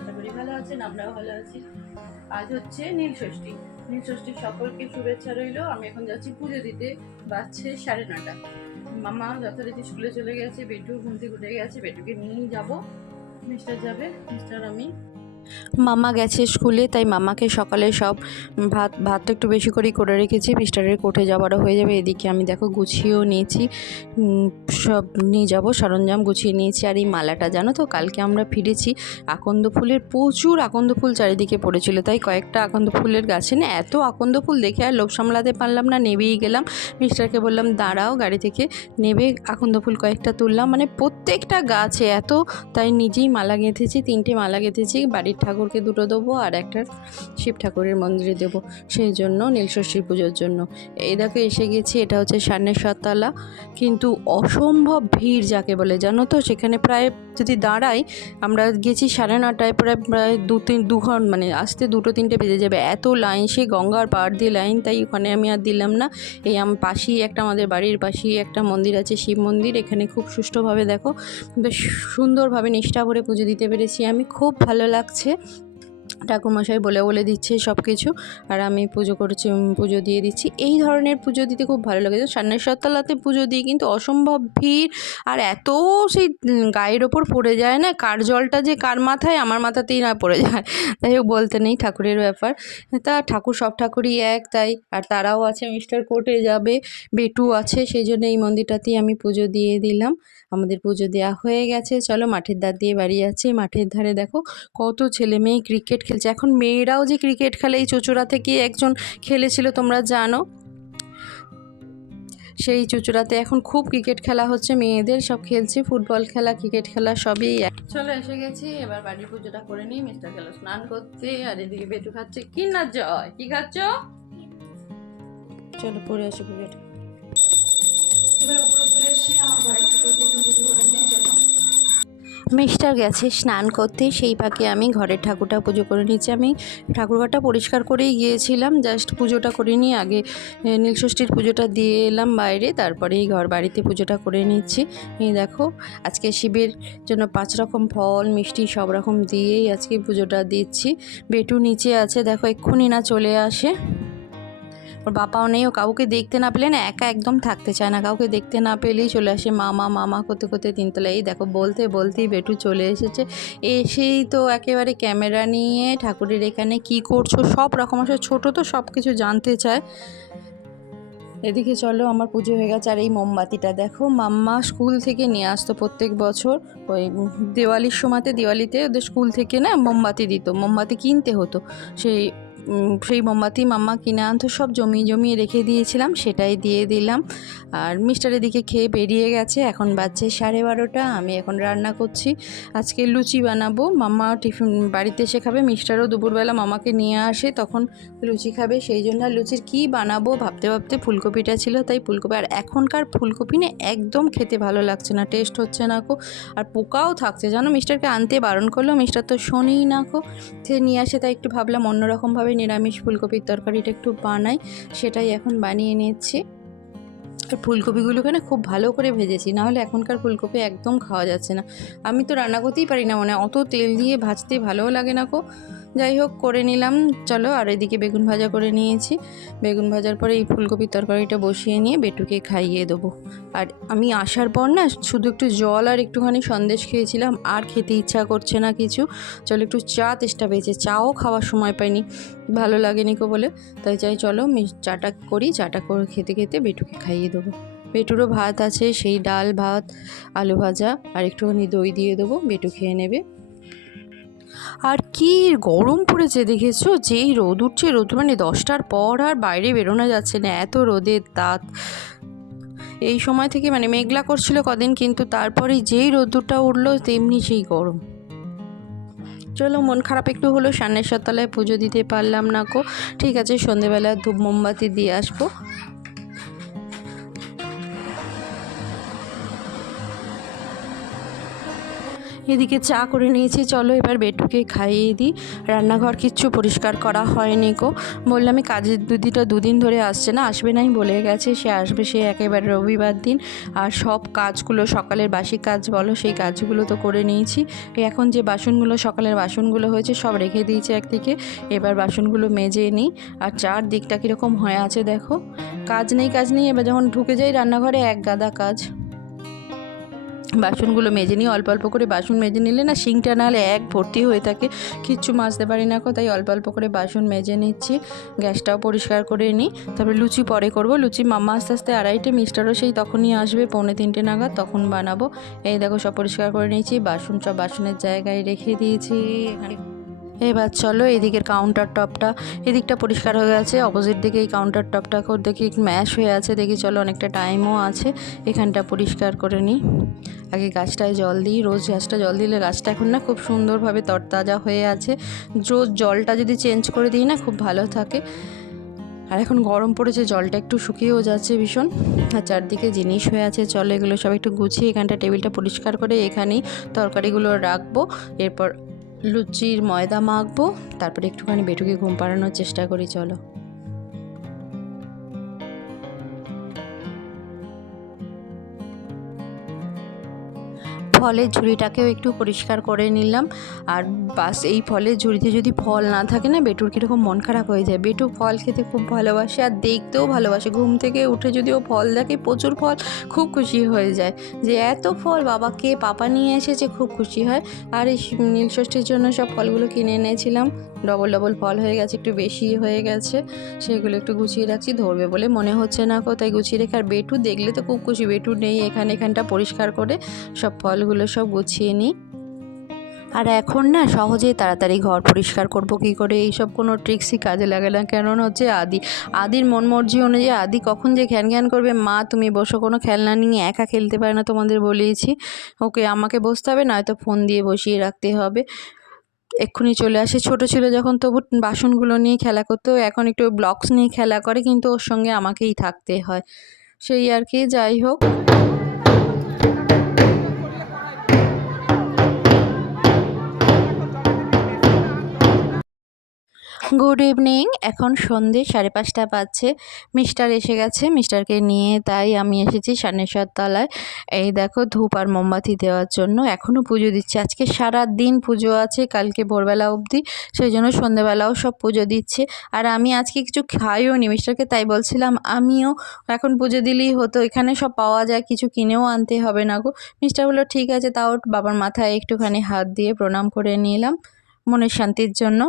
আছেন, আমরাও ভালো আছি। আজ হচ্ছে নীল ষষ্ঠী। নীল ষষ্ঠীর সকলকে শুভেচ্ছা রইল। আমি এখন যাচ্ছি পুজো দিতে। বাজছে সাড়ে নটা মামা যথারীতি স্কুলে চলে গেছে বেটু ঘুম থেকে উঠে গেছে, বেটুকে নিয়েই যাব। মিস্টার যাবে, মিস্টার আমি। মামা গেছে স্কুলে, তাই মামাকে সকালে সব ভাত ভাতটা একটু বেশি করেই করে রেখেছি। মিস্টারের কোঠে যাওয়ারও হয়ে যাবে। এদিকে আমি দেখো গুছিয়েও নিয়েছি। সব নিয়ে যাব, সরঞ্জাম গুছিয়ে নিয়েছি। আর এই মালাটা জানো তো, কালকে আমরা ফিরেছি আকন্দ ফুলের, প্রচুর আকন্দ ফুল চারিদিকে পড়েছিল। তাই কয়েকটা আকন্দ ফুলের গাছে না এত আকন্দ ফুল দেখে আর লোভ সামলাতে পারলাম না, নেবেই গেলাম। মিস্টারকে বললাম, দাঁড়াও, গাড়ি থেকে নেবে আকন্দ ফুল কয়েকটা তুললাম। মানে প্রত্যেকটা গাছে এত, তাই নিজেই মালা গেঁথেছি, তিনটে মালা গেঁথেছি, বাড়ির ঠাকুরকে দুটো দেবো আর একটা শিব ঠাকুরের মন্দিরে দেবো। সেই জন্য নীলষষ্ঠী পুজোর জন্য। এই দেখো এসে গেছি, এটা হচ্ছে সান্নেশ্বর তলা কিন্তু অসম্ভব ভিড় যাকে বলে, জানো তো? সেখানে প্রায় যদি দাঁড়াই, আমরা গেছি সাড়ে নটায়, প্রায় প্রায় দু তিন, দু ঘণ্টা মানে আসতে দুটো তিনটে বেজে যাবে। এত লাইন সেই গঙ্গার পাড় দিয়ে লাইন, তাই ওখানে আমি আর দিলাম না। এই আম পাশেই একটা আমাদের বাড়ির পাশেই একটা মন্দির আছে, শিব মন্দির। এখানে খুব সুষ্ঠুভাবে দেখো, বেশ সুন্দরভাবে নিষ্ঠা ভরে পুজো দিতে পেরেছি। আমি খুব ভালো লাগছে। gente ঠাকুরমশাই বলে বলে দিচ্ছে সব কিছু আর আমি পুজো করছি পুজো দিয়ে দিচ্ছি। এই ধরনের পুজো দিতে খুব ভালো লাগে। সান্নেশ্বর তলাতে পুজো দিয়ে কিন্তু অসম্ভব ভিড়। আর এত সেই গায়ের ওপর পড়ে যায় না, কার জলটা যে কার মাথায়, আমার মাথাতেই না পড়ে যায়। তাই হোক, বলতে নেই ঠাকুরের ব্যাপার। তা ঠাকুর সব ঠাকুরই এক, তাই। আর তারাও আছে, মিস্টার কোর্টে যাবে, বেটু আছে, সেই জন্য এই মন্দিরটাতেই আমি পুজো দিয়ে দিলাম। আমাদের পুজো দেওয়া হয়ে গেছে। চলো মাঠের ধার দিয়ে বাড়ি যাচ্ছি। মাঠের ধারে দেখো, কত ছেলে মেয়ে ক্রিকেট খেলছে। এখন মেয়েরাও যে ক্রিকেট খেলে, এই চুচুড়া থেকে একজন খেলেছিল, তোমরা জানো। সেই চুচুড়াতে এখন খুব ক্রিকেট খেলা হচ্ছে, মেয়েদের সব খেলছে, ফুটবল খেলা, ক্রিকেট খেলা, সবই চলো, এসে গেছি, এবার বাড়ির পুজোটা করে নিই, মিস্টার গেল স্নান করতে, আর এদিকে বেটু খাচ্ছে, কি না জয়, কি খাচ্ছ? চলো, পরে আসি পুজোটা এবার উপরে চলে এসেছি, আমার বাড়ির ঠাকুরকে একটু পুজো করে নিয়ে, চলো। মিস্টার গেছে, স্নান করতে। সেই পাকে আমি ঘরের ঠাকুরটা পুজো করে নিচ্ছি আমি ঠাকুরঘরটা পরিষ্কার করেই গিয়েছিলাম, জাস্ট পুজোটা করে নিয়ে আগে নীলষষ্ঠীর পুজোটা দিয়ে এলাম বাইরে তারপরে এই ঘর বাড়িতে পুজোটা করে নিচ্ছি। এই দেখো, আজকে শিবের জন্য পাঁচ রকম ফল, মিষ্টি সব রকম দিয়েই আজকে পুজোটা দিচ্ছি। বেটু নিচে আছে, দেখো এক্ষুনি না চলে আসে। ওর বাবাও নেই, ও কাউকে দেখতে না পেলে না একা একদম থাকতে চায় না। কাউকে দেখতে না পেলেই চলে আসে মামা মামা করতে করতে তিনতলা। এই দেখো, বলতে বলতেই বেটু চলে এসেছে। এসেই তো একেবারে ক্যামেরা নিয়ে ঠাকুরের এখানে কি করছ? সব রকম আসলে ছোটো তো সব কিছু জানতে চায়। এদিকে চলো, আমার পুজো হয়ে গেছে। আর এই মোমবাতিটা দেখো, মাম্মা স্কুল থেকে নিয়ে আসতো প্রত্যেক বছর। ওই দেওয়ালির সময়তে, দিওয়ালিতে ওদের স্কুল থেকে না মোমবাতি দিত। মোমবাতি কিনতে হতো। সেই সেই মোমবাতি, মাম্মা কিনে আনতো সব জমিয়ে জমিয়ে রেখে দিয়েছিলাম, সেটাই দিয়ে দিলাম। আর মিস্টার এদিকে খেয়ে বেরিয়ে গেছে, এখন বাজছে সাড়ে বারোটা, আমি এখন রান্না করছি। আজকে লুচি বানাবো, মাম্মা টিফিন বাড়িতে এসে খাবে মিস্টারও দুপুরবেলা মামাকে নিয়ে আসে, তখন লুচি খাবে, সেই জন্য আর লুচির কী বানাবো, ভাবতে ভাবতে ফুলকপিটা ছিল, তাই ফুলকপি, আর এখনকার ফুলকপি না একদম খেতে ভালো লাগছে না টেস্ট হচ্ছে না কো আর পোকাও থাকছে, জানো মিস্টারকে আনতে বারণ করল মিস্টার তো শোনেই না কো সে নিয়ে আসে, তাই একটু ভাবলাম অন্যরকমভাবে নিরামিষ ফুলকপির তরকারিটা একটু বানাই, সেটাই এখন বানিয়ে নিচ্ছি। আর ফুলকপিগুলোকে না খুব ভালো করে ভেজেছি, নাহলে এখনকার ফুলকপি একদম খাওয়া যাচ্ছে না। আমি তো রান্না করতেই পারি না মানে অত তেল দিয়ে ভাজতে ভালোও লাগে না কো যাই হোক, করে নিলাম। চলো, আর এদিকে বেগুন ভাজা করে নিয়েছি। বেগুন ভাজার পরে এই ফুলকপির তরকারিটা বসিয়ে নিয়ে বেটুকে খাইয়ে দেবো। আর আমি আসার পর না, শুধু একটু জল আর একটুখানি সন্দেশ খেয়েছিলাম, আর খেতে ইচ্ছা করছে না কিছু। চলো, একটু চা তেষ্টা পেয়েছে, চাও খাওয়ার সময় পাইনি। ভালো লাগেনি কো বলে। তাই চাই চলো মি- চাটা করি, চাটা করে খেতে খেতে বেটুকে খাইয়ে দেবো। বেটুরও ভাত আছে, সেই ডাল ভাত, আলু ভাজা, আর একটুখানি দই দিয়ে দেবো, বেটু খেয়ে নেবে। আর কি গরম পড়েছে দেখেছ? যেই রোদ উঠছে, রোদ মানে দশটার পর আর বাইরে বেরোনো যাচ্ছে না, এত রোদের তাত এই সময় থেকে মানে মেঘলা করছিল কদিন, কিন্তু তারপরে যেই রোদ্দুরটা উঠল, তেমনি সেই গরম। চলো, মন খারাপ একটু হলো সান্নেশ্বর তলায় পুজো দিতে পারলাম না কো ঠিক আছে, সন্ধেবেলা ধূপ মোমবাতি দিয়ে আসব। এদিকে চা করে নিয়েছি। চলো এবার বেটুকে খাইয়ে দিই। রান্নাঘর কিচ্ছু পরিষ্কার করা হয়নি গো। বললাম কাজের দুদিটা দুদিন ধরে আসছে না? আসবে নাই? বলে গেছে, সে আসবে, সে একেবারে রবিবার দিন। আর সব কাজগুলো সকালের বাসি কাজ বলো, সেই কাজগুলো তো করে নিয়েছি। এখন যে বাসনগুলো, সকালের বাসনগুলো হয়েছে, সব রেখে দিয়েছি একদিকে। এবার বাসনগুলো মেজে নিই। আর চার দিকটা কীরকম হয়ে আছে দেখো। কাজ নেই কাজ নেই। এবার যখন ঢুকে যাই রান্নাঘরে, এক গাদা কাজ। বাসনগুলো মেজে নিয়ে অল্প অল্প করে বাসন মেজে নিলে না শিংটা নাহলে এক ভর্তি হয়ে থাকে, কিচ্ছু মাজতে পারি না কো, তাই অল্প অল্প করে বাসন মেজে নিচ্ছি, গ্যাসটাও পরিষ্কার করে নিই, তারপরে লুচি পরে করব, লুচি মাম্মা আস্তে আস্তে আড়াইটে, মিস্টারও সেই তখনই আসবে, পৌনে তিনটে নাগাদ, তখন বানাবো, এই দেখো সব পরিষ্কার করে নিয়েছি, বাসন সব বাসনের জায়গায় রেখে দিয়েছি, এখানে এবার চলো এদিকের কাউন্টার টপটা এদিকটা পরিষ্কার হয়ে গেছে অপোজিট দিকে এই কাউন্টার টপটা করে দেখি ম্যাশ হয়ে আছে, দেখি চলো অনেকটা টাইমও আছে, এখানটা পরিষ্কার করে নিই। আগে গাছটায় জল দিই, রোজ গাছটা জল দিলে গাছটা এখন না খুব সুন্দরভাবে তরতাজা হয়ে আছে। রোজ জলটা যদি চেঞ্জ করে দিই না খুব ভালো থাকে। আর এখন গরম পড়েছে, জলটা একটু শুকিয়েও যাচ্ছে ভীষণ। আর চারদিকে জিনিস হয়ে আছে, চলো এগুলো সব একটু গুছিয়ে এখানটা টেবিলটা পরিষ্কার করে এখানেই তরকারিগুলো রাখব। এরপর লুচির ময়দা মাখবো তারপরে একটুখানি বেটুকে ঘুম পাড়ানোর চেষ্টা করি চলো। ফলের ঝুড়িটাকেও একটু পরিষ্কার করে নিলাম। আর বাস এই ফলের ঝুড়িতে যদি ফল না থাকে না, বেটুর কীরকম মন খারাপ হয়ে যায়। বেটু ফল খেতে খুব ভালোবাসে আর দেখতেও ভালোবাসে। ঘুম থেকে উঠে যদি ও ফল দেখে, প্রচুর ফল খুব খুশি হয়ে যায়। যে এত ফল বাবাকে পাপা নিয়ে এসেছে, খুব খুশি হয়। আর এই নীলষষ্ঠীর জন্য সব ফলগুলো কিনে এনেছিলাম। ডবল ডবল ফল হয়ে গেছে, একটু বেশি হয়ে গেছে। সেগুলো একটু গুছিয়ে রাখছি, ধরবে বলে মনে হচ্ছে না কোথায় গুছিয়ে রেখে আর বেটু দেখলে তো খুব খুশি। বেটু নেই এখানে, এখানটা পরিষ্কার করে সব ফলগুলো সব গুছিয়ে নিই। আর এখন না সহজেই তাড়াতাড়ি ঘর পরিষ্কার করব কী করে? এইসব কোনো ট্রিক্সই কাজে লাগে না। কেননা হচ্ছে আদি, আদির মন মর্জি অনুযায়ী আদি কখন যে ঘ্যান ঘ্যান করবে, মা তুমি বসো, কোনো খেলনা নিয়ে একা খেলতে পারে না তোমাদের বলেইছি। ওকে আমাকে বসতে হবে, নয়তো ফোন দিয়ে বসিয়ে রাখতে হবে। এক্ষুনি চলে আসে। ছোট ছিল যখন তবু বাসনগুলো নিয়ে খেলা করতো, এখন একটু ব্লকস নিয়ে খেলা করে, কিন্তু ওর সঙ্গে আমাকেই থাকতে হয়। সেই আর কি, যাই হোক। গুড ইভিনিং এখন সন্ধে, সাড়ে পাঁচটা বাজছে। মিস্টার এসে গেছে। মিস্টারকে নিয়ে তাই আমি এসেছি সান্নেশ্বর তলায়। এই দেখো ধূপ আর মোমবাতি দেওয়ার জন্য। এখনও পুজো দিচ্ছে। আজকে সারা দিন পুজো আছে, কালকে ভোরবেলা অবধি। সেই জন্য সন্ধেবেলাও সব পুজো দিচ্ছে। আর আমি আজকে কিছু খাইও নি। মিস্টারকে তাই বলছিলাম, আমিও এখন পুজো দিলেই হতো। এখানে সব পাওয়া যায়। কিছু কিনেও আনতে হবে না গো। মিস্টার বলল, ঠিক আছে, তাও বাবার মাথায় একটুখানি হাত দিয়ে প্রণাম করে নিলাম মনের শান্তির জন্য।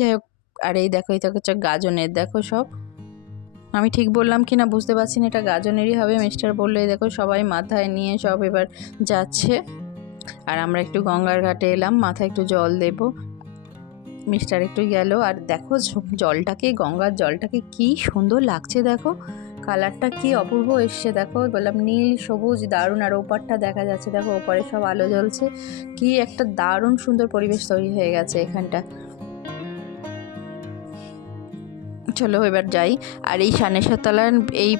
যাই হোক আর এই দেখো এটা হচ্ছে গাজনের, দেখো সব। আমি ঠিক বললাম কি না বুঝতে পারছি না, এটা গাজনেরই হবে মিস্টার বললে দেখো সবাই মাথায় নিয়ে সব এবার যাচ্ছে। আর আমরা একটু গঙ্গার ঘাটে এলাম, মাথায় একটু জল দেব। মিস্টার একটু গেল, আর দেখো জলটাকে, গঙ্গার জলটাকে কি সুন্দর লাগছে, দেখো। কালারটা কি অপূর্ব এসছে, দেখো, বললাম নীল, সবুজ, দারুণ, আর ওপারটা দেখা যাচ্ছে, দেখো, ওপারে সব আলো জ্বলছে। কি একটা দারুণ সুন্দর পরিবেশ তৈরি হয়ে গেছে এখানটা। চলো এবার যাই। আর এই সানেশ্বর তলার এই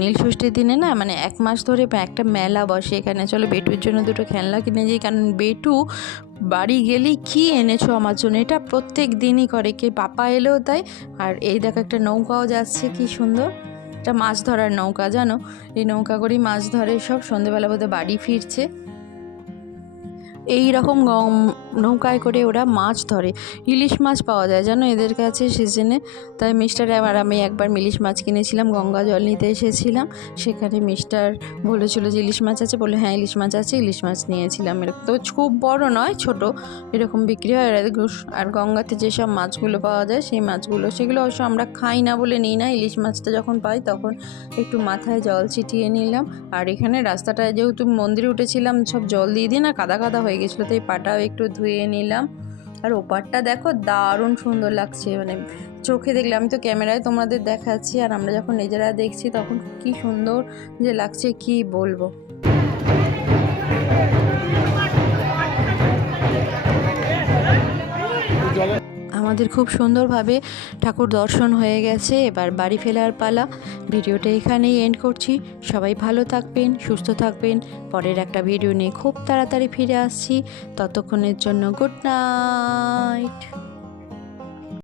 নীলষষ্ঠীর দিনে না মানে এক মাস ধরে একটা মেলা বসে। এখানে চলো বেটুর জন্য দুটো খেলনা কিনে যাই কারণ বেটু বাড়ি গেলেই কি এনেছো আমার জন্য? এটা প্রত্যেক দিনই করে। কে পাপা এলেও তাই আর এই দেখো একটা নৌকাও যাচ্ছে, কি সুন্দর। এটা মাছ ধরার নৌকা, জানো? এই নৌকা করেই মাছ ধরে সব। সন্ধেবেলা বোধহয় বাড়ি ফিরছে। এই রকম নৌকায় করে ওরা মাছ ধরে। ইলিশ মাছ পাওয়া যায়, জানো? এদের কাছে সিজনে তাই মিস্টার আর আমি একবার ইলিশ মাছ কিনেছিলাম, গঙ্গা জল নিতে এসেছিলাম। সেখানে মিস্টার বলেছিল যে, ইলিশ মাছ আছে? বলে হ্যাঁ ইলিশ মাছ আছে, ইলিশ মাছ নিয়েছিলাম। এরকম। তো খুব বড় নয়, ছোট। এরকম বিক্রি হয়। আর গঙ্গাতে যেসব মাছগুলো পাওয়া যায়, সেই মাছগুলো, সেগুলো অবশ্য আমরা খাই না বলে নিই না। ইলিশ মাছটা যখন পাই, তখন একটু মাথায় জল ছিটিয়ে নিলাম। আর এখানে রাস্তাটায় যেহেতু মন্দিরে উঠেছিলাম, সব জল দিয়ে দিয়ে না, কাদা কাদা গেছিল, তাই পাটাও একটু ধুয়ে নিলাম। আর ওপারটা দেখো দারুণ সুন্দর লাগছে মানে চোখে দেখলে, আমি তো ক্যামেরায় তোমাদের দেখাচ্ছি, আর আমরা যখন নিজেরা দেখছি তখন কি সুন্দর যে লাগছে, কি বলব? আমাদের খুব সুন্দরভাবে ঠাকুর দর্শন হয়ে গেছে। এবার বাড়ি ফেরার পালা। ভিডিওটা এখানেই এন্ড করছি। সবাই ভালো থাকবেন, সুস্থ থাকবেন। পরের একটা ভিডিও নিয়ে খুব তাড়াতাড়ি ফিরে আসছি। ততক্ষণের জন্য গুড নাইট